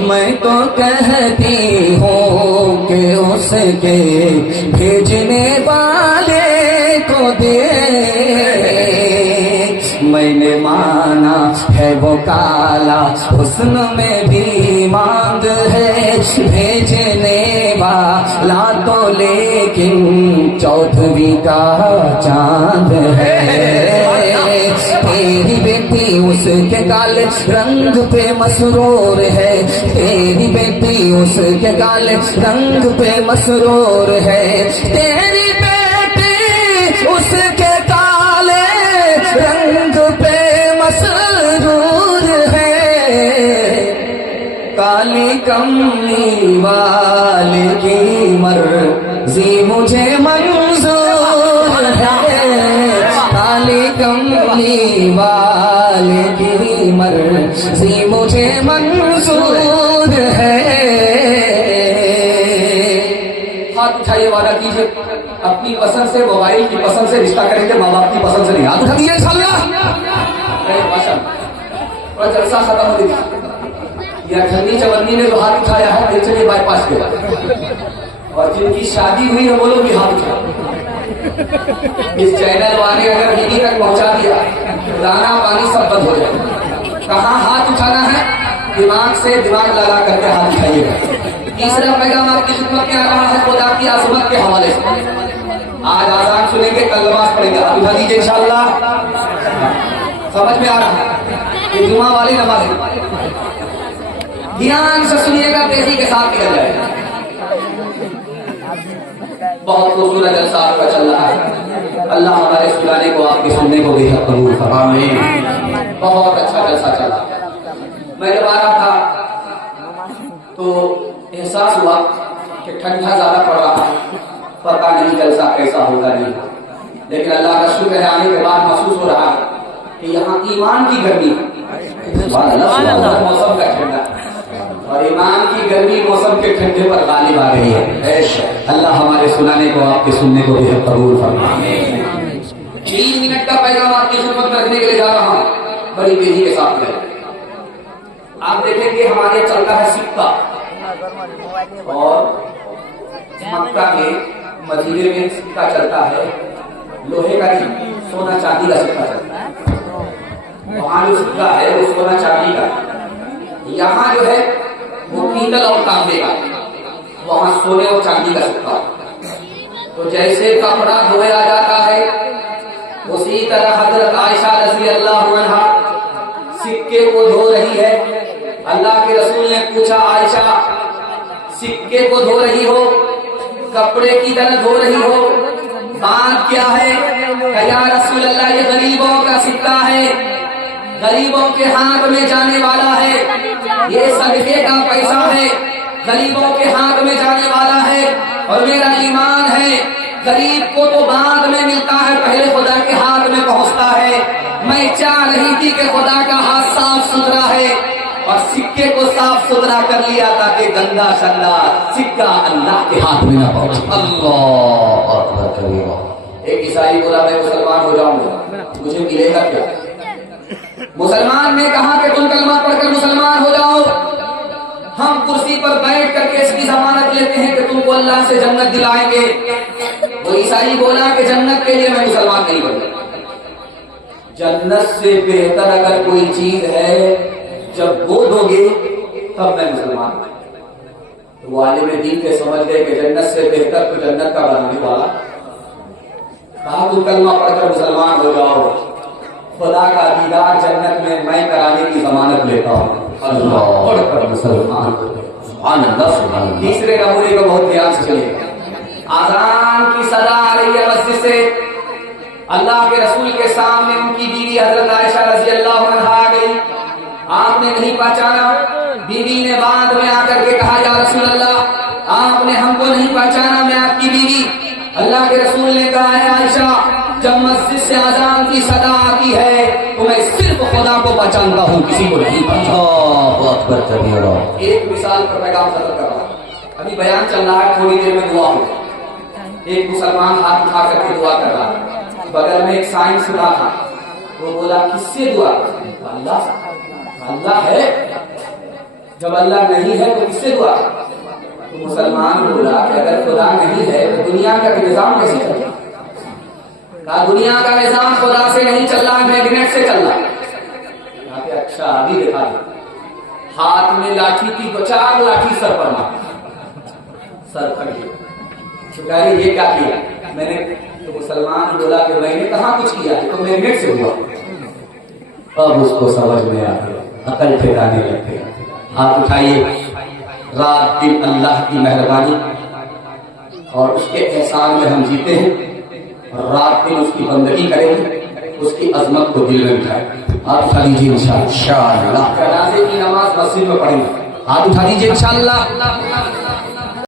میں تو کہتی ہوں کہ اس کے بھیجنے والے کو دے، میں نے مانا ہے وہ کالا حسن میں بھی مانگ ہے، بھیجنے والا تو لیکن چودھویں کا چاند ہے۔ تیری بیٹی اس کے کالے رنگ پہ مسرور ہے، تیری بیٹی اس کے کالے رنگ پہ مسرور ہے، تیری بیٹی اس کے کالے رنگ پہ مسرور ہے، کالی کملی والے کی مرضی مجھے منظور ہے، کالی کملی والے کی مرضی مجھے منظور ہے۔ ہاتھ اٹھائیے، وعدہ کیجیے اپنی پسند سے، موبائل کی پسند سے رشتہ کریں گے، ماں باپ کی پسند سے نہیں۔ ہاتھ اٹھا دیجیے انشاءاللہ۔ اور جلسہ ختم ہو گیا، یہ ٹھنڈی چونی نے جو ہاتھ اٹھایا ہے دیکھ چلیے بائی پاس کیا، اور جن کی شادی ہوئی ہے وہ لوگ بھی ہاتھ اٹھائے۔ اس چینل والے اگر بیوی تک پہنچا دیا دانا پانی سب بند ہو جائے۔ کہاں ہاتھ اٹھانا ہے؟ دماغ سے دماغ لگا کر کے ہاتھ اٹھائیے گا۔ تیسرا پیغام آپ کی خدمت میں آ رہا ہے خدا کی عظمت کے حوالے سے۔ آج آزان سنیں گے، کل نماز پڑھیں گے، آپ اٹھا دیجیے انشاءاللہ۔ سمجھ میں آ رہا ہے کہ جمعہ والی نماز ہے، دھیان سے سنیے گا، تیزی کے ساتھ نکل جائے گا۔ بہت خوبصورت جلسہ آپ کا چل رہا ہے، اللہ ہمارے سنانے کو آپ کے سننے کو بھی حق قبول فرمائے۔ بہت اچھا جلسہ چل رہا ہے۔ میں جب آ رہا تھا تو احساس ہوا کہ ٹھنڈا زیادہ پڑ رہا ہے، پتہ نہیں جلسہ کیسا ہوگا نہیں، لیکن اللہ کا شکر ہے آنے کے بعد محسوس ہو رہا ہے کہ یہاں ایمان کی گرمی موسم کا ٹھنڈا، اور ایمان کی گرمی موسم کے ٹھنڈے پر غالب آ رہی ہے۔ اللہ ہمارے سنانے کو آپ کے سننے کو بھی قبول فرمائے۔ 3 منٹ کا پیغام آپ کی خدمت میں رکھنے کے لیے جا رہا ہوں، بڑی تیزی کے ساتھ میں۔ آپ دیکھیں گے ہمارے چلتا ہے سکہ، اور مکہ میں مدینے میں سکہ چلتا ہے لوہے کا نہیں، سونا چاندی کا سکہ چلتا ہے۔ وہاں جو سکہ ہے وہ سونا چاندی کا، یہاں جو ہے وہ پیتل اور تانبے کا، وہاں سونے اور چاندی کا سکہ۔ تو جیسے کپڑا دھویا جاتا ہے اسی طرح حضرت عائشہ رضی اللہ عنہا سکے کو دھو رہی ہے۔ اللہ کے رسول نے پوچھا، عائشہ سکے کو دھو رہی ہو، کپڑے کی طرح دھو رہی ہو، بات کیا ہے؟ کہ یا رسول اللہ یہ غریبوں کا سکہ ہے، غریبوں کے ہاتھ میں جانے والا ہے، یہ صدقے کا پیسہ ہے، غریبوں کے ہاتھ میں جانے والا ہے، اور میرا ایمان ہے غریب کو تو بعد میں ملتا ہے، پہلے خدا کے ہاتھ میں پہنچتا ہے۔ میں چاہ رہی تھی کہ خدا کا ہاتھ صاف ستھرا ہے اور سکے کو صاف ستھرا کر لیا تاکہ گندا شندا سکہ اللہ کے ہاتھ میں نہ پہنچے۔ اللہ اکبر کبیرہ۔ ایک عیسائی بولا میں مسلمان ہو جاؤں گا، مجھے ملے گا کیا؟ مسلمان نے کہا کہ تم کلمہ پڑھ کر مسلمان ہو جاؤ، ہم کرسی پر بیٹھ کر کے اس کی ضمانت لیتے ہیں کہ تم کو اللہ سے جنت دلائیں گے۔ وہ عیسائی بولا کہ جنت کے لیے میں مسلمان نہیں بنوں، جنت سے بہتر اگر کوئی چیز ہے جب وہ دو گے تب میں مسلمان ہوں۔ وہ عالم دین کے سمجھ گئے کہ جنت سے بہتر تو جنت کا بنانے والا۔ کہا تم کلمہ پڑھ کر مسلمان ہو جاؤ، خدا کا دیدار جنت میں کرانے کی ضمانت لیتا ہوں۔ اللہ پڑھ کر مسلمان ہو جاؤ۔ سبحان اللہ سبحان اللہ۔ تیسرے نمونے کو بہت دھیان سے چلے، آذان کی صدا آ رہی ہے مسجد سے، اللہ کے رسول کے سامنے ان کی بیوی حضرت عائشہ رضی اللہ عنہا آ گئی۔ آپ نے نہیں پہچانا، بیوی نے بعد میں آ کر کے کہا یا رسول اللہ آپ نے ہم کو نہیں پہچانا، میں آپ کی بیوی۔ اللہ کے رسول نے کہا ہے عائشہ جب مسجد سے اذان کی صدا آتی ہے تو میں صرف خدا کو پہچانتا ہوں، کسی کو نہیں پہچانتا۔ ایک مثال پر پیغام ختم کر رہا ہوں، ابھی بیان چل رہا ہے، تھوڑی دیر میں دعا ہوگی۔ ایک مسلمان ہاتھ اٹھا کر کے دعا کر رہا ہے، بغل میں ایک سائنس داں تھا، وہ بولا کس سے دعا کرتے ہیں؟ اللہ سے۔ اللہ ہے، جب اللہ نہیں ہے تو کس سے دعا؟ تو مسلمان بولا کہ اگر خدا نہیں ہے تو دنیا کا نظام کیسے چل رہا؟ کہا دنیا کا نظام خدا سے نہیں چل رہا، میگنیٹ سے چل رہا۔ کہا کہ اچھا ابھی دکھا دو۔ ہاتھ میں لاٹھی تھی تو 4 لاٹھی سر پر مار، سر پھٹ گیا۔ تو کہہ رہے یہ کیا کیا میں نے؟ تو مسلمان بولا کہ میں نے کہاں کچھ کیا، تو میگنیٹ سے ہوا۔ اب اس کو سمجھ میں آ گیا، عقل ٹھکانے لگ گیا۔ ہاتھ اٹھائیے، رات دن اللہ کی مہربانی اور اس کے احسان میں ہم جیتے ہیں، رات دن اس کی بندگی کریں گے، اس کی عظمت کو دل میں اٹھائیں۔ ہاتھ اٹھا دیجیے انشاءاللہ، جنازے کی نماز مسجد میں پڑھیں گے، ہاتھ اٹھا دیجیے انشاءاللہ۔